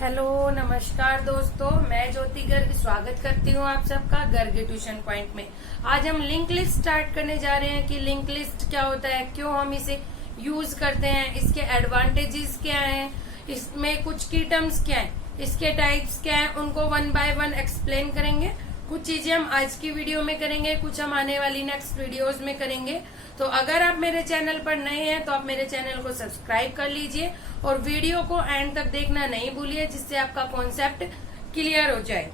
Hello नमस्कार दोस्तों, मैं ज्योति गर्ग स्वागत करती हूँ आप सबका गर्ग ट्यूशन पॉइंट में। आज हम लिंक लिस्ट स्टार्ट करने जा रहे हैं कि लिंक लिस्ट क्या होता है, क्यों हम इसे यूज करते हैं, इसके एडवांटेजेस क्या हैं, इसमें कुछ की टर्म्स क्या हैं, इसके टाइप्स क्या हैं, उनको वन बाय वन एक्सप्लेन करेंगे। कुछ चीजें हम आज की वीडियो में करेंगे, कुछ हम आने वाली नेक्स्ट वीडियोस में करेंगे। तो अगर आप मेरे चैनल पर नए हैं तो आप मेरे चैनल को सब्सक्राइब कर लीजिए और वीडियो को एंड तक देखना नहीं भूलिए, जिससे आपका कॉन्सेप्ट क्लियर हो जाए।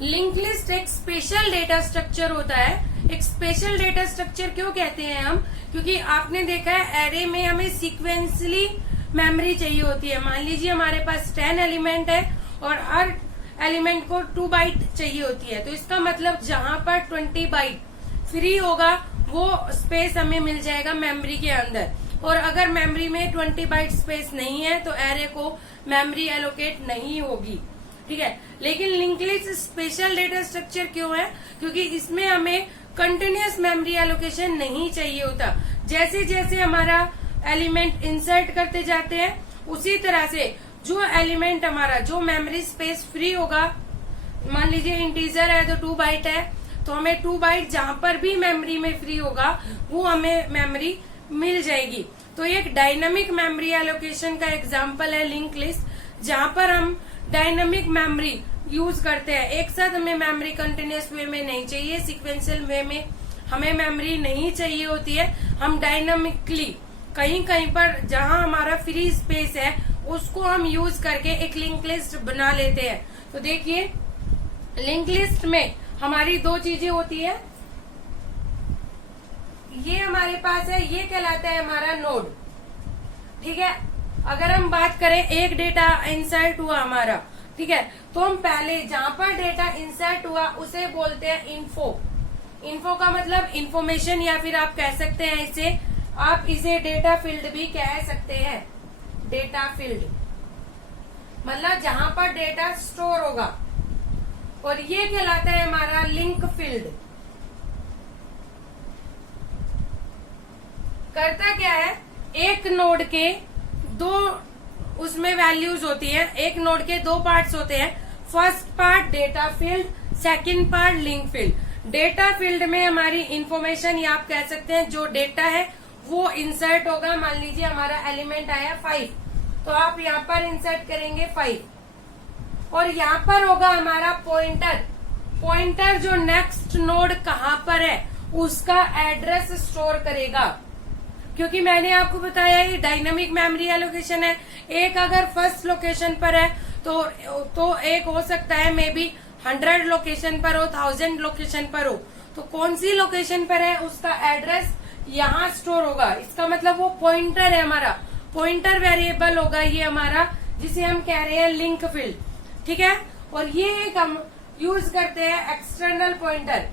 लिंक लिस्ट एक स्पेशल डेटा स्ट्रक्चर होता है। एक स्पेशल डेटा स्ट्रक्चर क्यों कहते हैं हम? क्योंकि आपने देखा है एरे में हमें सीक्वेंसली मेमोरी चाहिए होती है। मान लीजिए हमारे पास 10 एलिमेंट है और हर एलिमेंट को 2 बाइट चाहिए होती है, तो इसका मतलब जहां पर 20 बाइट फ्री होगा वो स्पेस हमें मिल जाएगा मेमोरी के अंदर। और अगर मेमोरी में 20 बाइट स्पेस नहीं है तो एरे को मेमोरी एलोकेट नहीं होगी, ठीक है। लेकिन link list special data structure क्यों है? क्योंकि इसमें हमें कंटिन्यूअस मेमोरी एलोकेशन नहीं चाहिए होता। जैसे जैसे हमारा एलिमेंट इंसर्ट करते जाते हैं उसी तरह से जो एलिमेंट हमारा जो मेमोरी स्पेस फ्री होगा, मान लीजिए इंटीजर है तो 2 बाइट है, तो हमें 2 बाइट जहां पर भी मेमोरी में फ्री होगा वो हमें मेमोरी मिल जाएगी। तो एक डायनामिक मेमोरी एलोकेशन का एग्जाम्पल है लिंक लिस्ट, जहां पर हम डायनामिक मेमोरी यूज करते हैं। एक साथ हमें मेमोरी कंटिन्यूअस वे में नहीं चाहिए, सिक्वेंशियल वे में हमें मेमोरी नहीं चाहिए होती है। हम डायनामिकली कहीं कहीं पर जहां हमारा फ्री स्पेस है उसको हम यूज करके एक लिंक लिस्ट बना लेते हैं। तो देखिए लिंक लिस्ट में हमारी 2 चीजें होती है। ये हमारे पास है, ये कहलाता है हमारा नोड, ठीक है। अगर हम बात करें एक डेटा इंसर्ट हुआ हमारा, ठीक है, तो हम पहले जहां पर डेटा इंसर्ट हुआ उसे बोलते हैं इन्फो। इन्फो का मतलब इंफॉर्मेशन, या फिर आप कह सकते हैं आप इसे डेटा फील्ड भी कह सकते हैं। डेटा फील्ड मतलब जहां पर डेटा स्टोर होगा। और ये कहलाता है हमारा लिंक फील्ड। करता क्या है, एक नोड के 2 उसमें वैल्यूज होती हैं। एक नोड के 2 पार्ट्स होते हैं। First part data field, second part link field. Data field में हमारी इंफॉर्मेशन, या आप कह सकते हैं जो डेटा है वो इंसर्ट होगा। मान लीजिए हमारा एलिमेंट आया 5, तो आप यहाँ पर इंसर्ट करेंगे 5 और यहाँ पर होगा हमारा पॉइंटर। पॉइंटर जो नेक्स्ट नोड कहाँ पर है उसका एड्रेस स्टोर करेगा। क्योंकि मैंने आपको बताया ये डायनामिक मेमोरी एलोकेशन है। एक अगर फर्स्ट लोकेशन पर है तो एक हो सकता है मे बी 100 लोकेशन पर हो, 1000 लोकेशन पर हो। तो कौन सी लोकेशन पर है उसका एड्रेस यहाँ स्टोर होगा। इसका मतलब वो पॉइंटर है हमारा, पॉइंटर वेरिएबल होगा ये हमारा, जिसे हम कह रहे हैं लिंक फील्ड, ठीक है। और ये एक हम यूज करते हैं एक्सटर्नल पॉइंटर।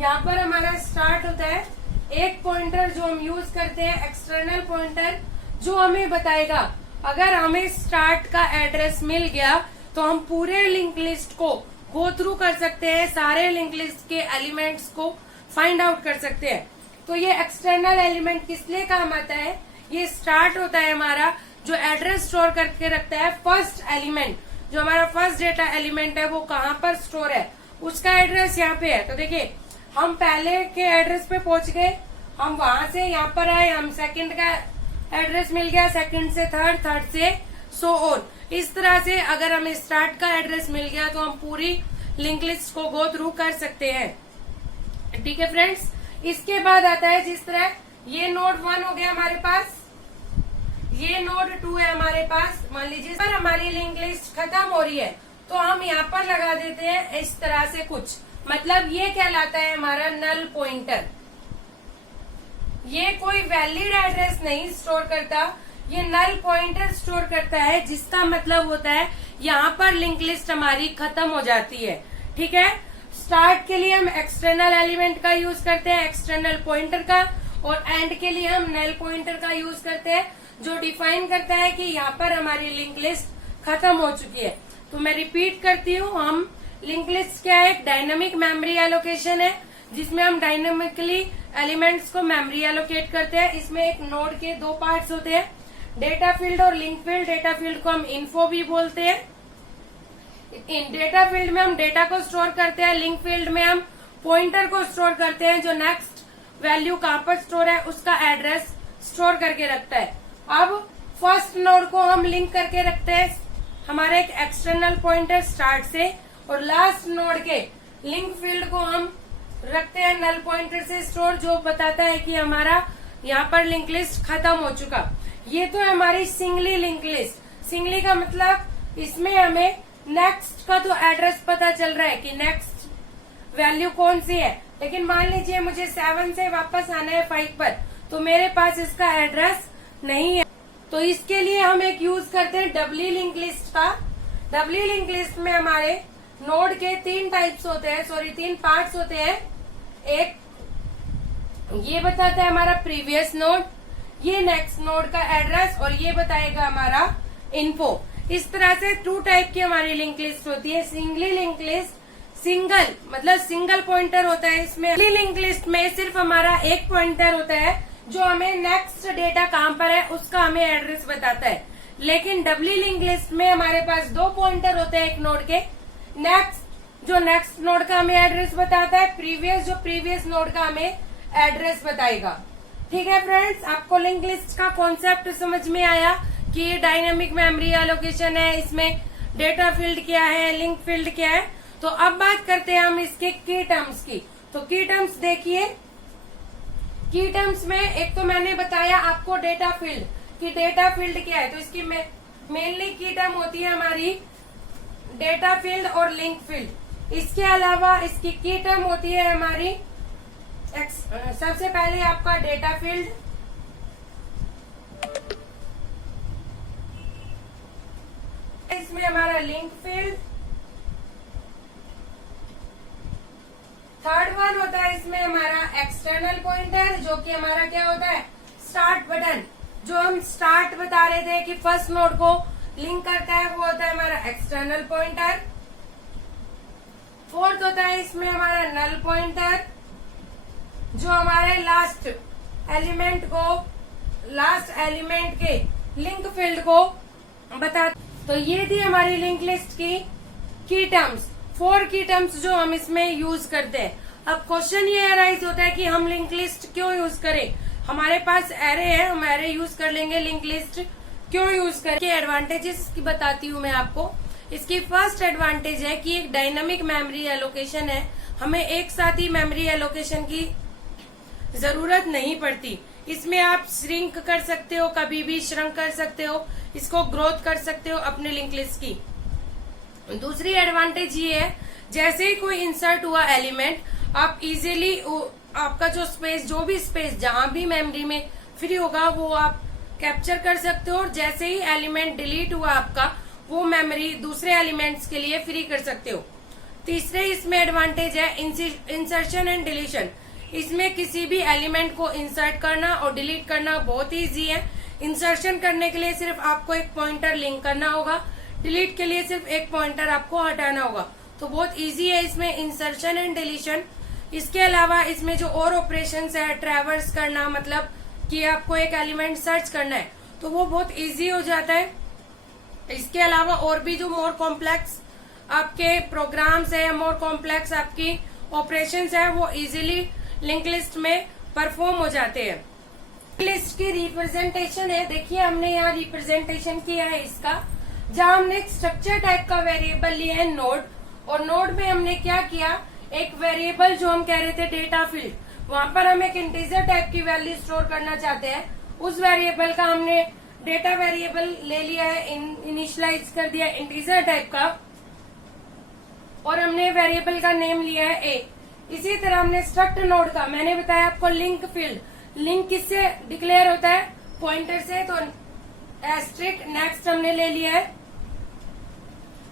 यहाँ पर हमारा स्टार्ट होता है एक पॉइंटर जो हम यूज करते हैं एक्सटर्नल पॉइंटर, जो हमें बताएगा अगर हमें स्टार्ट का एड्रेस मिल गया तो हम पूरे लिंक लिस्ट को गो थ्रू कर सकते हैं, सारे लिंक लिस्ट के एलिमेंट्स को फाइंड आउट कर सकते हैं। तो ये एक्सटर्नल एलिमेंट किस लिए काम आता है? ये स्टार्ट होता है हमारा जो एड्रेस स्टोर करके रखता है। फर्स्ट एलिमेंट जो हमारा फर्स्ट डेटा एलिमेंट है वो कहाँ पर स्टोर है उसका एड्रेस यहाँ पे है। तो देखिये हम पहले के एड्रेस पे पहुंच गए, हम वहां से यहाँ पर आए, हम सेकंड का एड्रेस मिल गया, सेकंड से थर्ड, थर्ड से सो ऑन। इस तरह से अगर हमें स्टार्ट का एड्रेस मिल गया तो हम पूरी लिंक लिस्ट को गो थ्रू कर सकते हैं, ठीक है फ्रेंड्स। इसके बाद आता है जिस तरह ये नोड 1 हो गया हमारे पास, ये नोड 2 है हमारे पास। मान लीजिए पर हमारी लिंक लिस्ट खत्म हो रही है तो हम यहाँ पर लगा देते हैं इस तरह से कुछ, मतलब ये कहलाता है हमारा नल पॉइंटर। ये कोई वैलिड एड्रेस नहीं स्टोर करता, ये नल पॉइंटर स्टोर करता है, जिसका मतलब होता है यहाँ पर लिंक लिस्ट हमारी खत्म हो जाती है, ठीक है। स्टार्ट के लिए हम एक्सटर्नल एलिमेंट का यूज करते हैं, एक्सटर्नल पॉइंटर का, और एंड के लिए हम नल पॉइंटर का यूज करते हैं, जो डिफाइन करता है कि यहाँ पर हमारी लिंक लिस्ट खत्म हो चुकी है। तो मैं रिपीट करती हूँ, हम लिंक लिस्ट क्या है, एक डायनामिक मेमोरी एलोकेशन है जिसमें हम डायनामिकली एलिमेंट्स को मेमोरी एलोकेट करते हैं। इसमें एक नोड के दो पार्ट्स होते हैं, डेटा फील्ड और लिंक फील्ड। डेटा फील्ड को हम इन्फो भी बोलते हैं। इन डेटा फील्ड में हम डेटा को स्टोर करते हैं, लिंक फील्ड में हम पॉइंटर को स्टोर करते हैं, जो नेक्स्ट वैल्यू कहाँ पर स्टोर है उसका एड्रेस स्टोर करके रखता है। अब फर्स्ट नोड को हम लिंक करके रखते हैं हमारा एक एक्सटर्नल पॉइंटर स्टार्ट से, और लास्ट नोड के लिंक फील्ड को हम रखते हैं नल पॉइंटर से स्टोर, जो बताता है कि हमारा यहाँ पर लिंक लिस्ट खत्म हो चुका। ये तो है हमारी सिंगली लिंक लिस्ट। सिंगली का मतलब इसमें हमें नेक्स्ट का तो एड्रेस पता चल रहा है कि नेक्स्ट वैल्यू कौन सी है, लेकिन मान लीजिए मुझे 7 से वापस आना है 5 पर, तो मेरे पास इसका एड्रेस नहीं है। तो इसके लिए हम एक यूज करते हैं डबली लिंक लिस्ट का। डबली लिंक लिस्ट में हमारे नोड के 3 टाइप्स होते हैं, 3 पार्ट्स होते हैं। एक ये बताता है हमारा प्रीवियस नोड, ये नेक्स्ट नोड का एड्रेस, और ये बताएगा हमारा इन्फो। इस तरह से 2 टाइप की हमारी लिंक लिस्ट होती है। सिंगली लिंक लिस्ट, सिंगल मतलब सिंगल पॉइंटर होता है इसमें। लिंक लिस्ट में सिर्फ हमारा एक पॉइंटर होता है जो हमें नेक्स्ट डेटा कहाँ पर है उसका हमें एड्रेस बताता है। लेकिन डबली लिंक लिस्ट में हमारे पास 2 पॉइंटर होते हैं एक नोड के, नेक्स्ट जो नेक्स्ट नोड का हमें एड्रेस बताता है, प्रीवियस जो प्रीवियस नोड का हमें एड्रेस बताएगा। ठीक है फ्रेंड्स, आपको लिंक लिस्ट का कॉन्सेप्ट समझ में आया कि ये डायनामिक मेमोरी एलोकेशन है, इसमें डेटा फील्ड क्या है, लिंक फील्ड क्या है। तो अब बात करते हैं हम इसके की टर्म्स की। तो की टर्म्स देखिए, की टर्म्स में एक तो मैंने बताया आपको डेटा फील्ड कि डेटा फील्ड क्या है, तो इसकी मेनली की टर्म होती है हमारी डेटा फील्ड और लिंक फील्ड। इसके अलावा इसकी की टर्म होती है हमारी सबसे पहले आपका डेटा फील्ड, इसमें हमारा लिंक फील्ड, थर्ड वन होता है इसमें हमारा एक्सटर्नल पॉइंटर, जो कि हमारा क्या होता है स्टार्ट बटन, जो हम स्टार्ट बता रहे थे कि फर्स्ट नोड को लिंक करता है, वो होता है हमारा एक्सटर्नल पॉइंटर। फोर्थ होता है इसमें हमारा नल पॉइंटर, जो हमारे लास्ट एलिमेंट के लिंक फील्ड को बता। तो ये थी हमारी लिंक लिस्ट की टर्म्स, 4 की टर्म्स जो हम इसमें यूज करते हैं। अब क्वेश्चन ये अराइज होता है कि हम लिंक लिस्ट क्यों यूज करें, हमारे पास एरे है, हम एरे यूज कर लेंगे, लिंक लिस्ट क्यों यूज करें। एडवांटेजेस की बताती हूँ मैं आपको। इसकी फर्स्ट एडवांटेज है कि एक डायनामिक मेमोरी एलोकेशन है, हमें एक साथ ही मेमोरी एलोकेशन की जरूरत नहीं पड़ती। इसमें आप श्रिंक कर सकते हो, कभी भी श्रंक कर सकते हो, इसको ग्रोथ कर सकते हो अपने लिंक लिस्ट की। दूसरी एडवांटेज ये है, जैसे ही कोई इंसर्ट हुआ एलिमेंट, आप इजीली आपका जो स्पेस, जो भी स्पेस जहां भी मेमोरी में फ्री होगा वो आप कैप्चर कर सकते हो, और जैसे ही एलिमेंट डिलीट हुआ आपका, वो मेमोरी दूसरे एलिमेंट्स के लिए फ्री कर सकते हो। तीसरे इसमें एडवांटेज है इंसर्शन एंड डिलीशन। इसमें किसी भी एलिमेंट को इंसर्ट करना और डिलीट करना बहुत ही इजी है। इंसर्शन करने के लिए सिर्फ आपको एक पॉइंटर लिंक करना होगा, डिलीट के लिए सिर्फ एक पॉइंटर आपको हटाना होगा। तो बहुत इजी है इसमें इंसर्शन एंड डिलीशन। इसके अलावा इसमें जो और ऑपरेशंस है, ट्रैवर्स करना, मतलब कि आपको एक एलिमेंट सर्च करना है, तो वो बहुत इजी हो जाता है। इसके अलावा और भी जो मोर कॉम्प्लेक्स आपके प्रोग्राम्स है, मोर कॉम्प्लेक्स आपकी ऑपरेशंस है, वो इजीली लिंक लिस्ट में परफॉर्म हो जाते हैं। लिस्ट की रिप्रेजेंटेशन है, देखिए हमने यहाँ रिप्रेजेंटेशन किया है इसका, जहाँ हमने एक स्ट्रक्चर टाइप का वेरिएबल लिया है नोड, और नोड में हमने क्या किया, एक वेरिएबल जो हम कह रहे थे डेटा फील्ड, वहां पर हम एक इंटीजर टाइप की वैल्यू स्टोर करना चाहते हैं। उस वेरिएबल का हमने डेटा वेरिएबल ले लिया है, इनिशियलाइज कर दिया इंटीजर टाइप का, और हमने वेरिएबल का नेम लिया है ए। इसी तरह हमने स्ट्रक्ट नोड का, मैंने बताया आपको लिंक फील्ड, लिंक किससे डिक्लेयर होता है, पॉइंटर से, तो एस्ट्रिक नेक्स्ट हमने ले लिया है।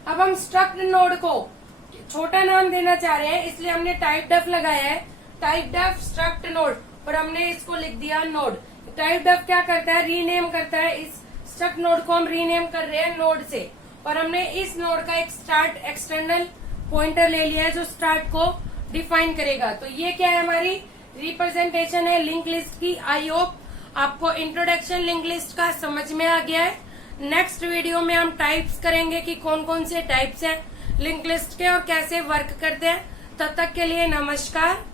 अब हम स्ट्रक्ट नोड को छोटा नाम देना चाह रहे हैं, इसलिए हमने टाइप डेफ लगाया है, टाइप डेफ स्ट्रक्ट नोड, और हमने इसको लिख दिया नोड। टाइप डेफ क्या करता है, रीनेम करता है। इस स्ट्रक्ट नोड को हम रीनेम कर रहे हैं नोड से, और हमने इस नोड का एक स्टार्ट एक्सटर्नल पॉइंटर ले लिया है जो स्टार्ट को डिफाइन करेगा। तो ये क्या है, हमारी रिप्रेजेंटेशन है लिंक लिस्ट की। आई होप आपको इंट्रोडक्शन लिंक लिस्ट का समझ में आ गया है। नेक्स्ट वीडियो में हम टाइप्स करेंगे कि कौन कौन से टाइप्स हैं लिंक लिस्ट के और कैसे वर्क करते हैं। तब तक के लिए नमस्कार।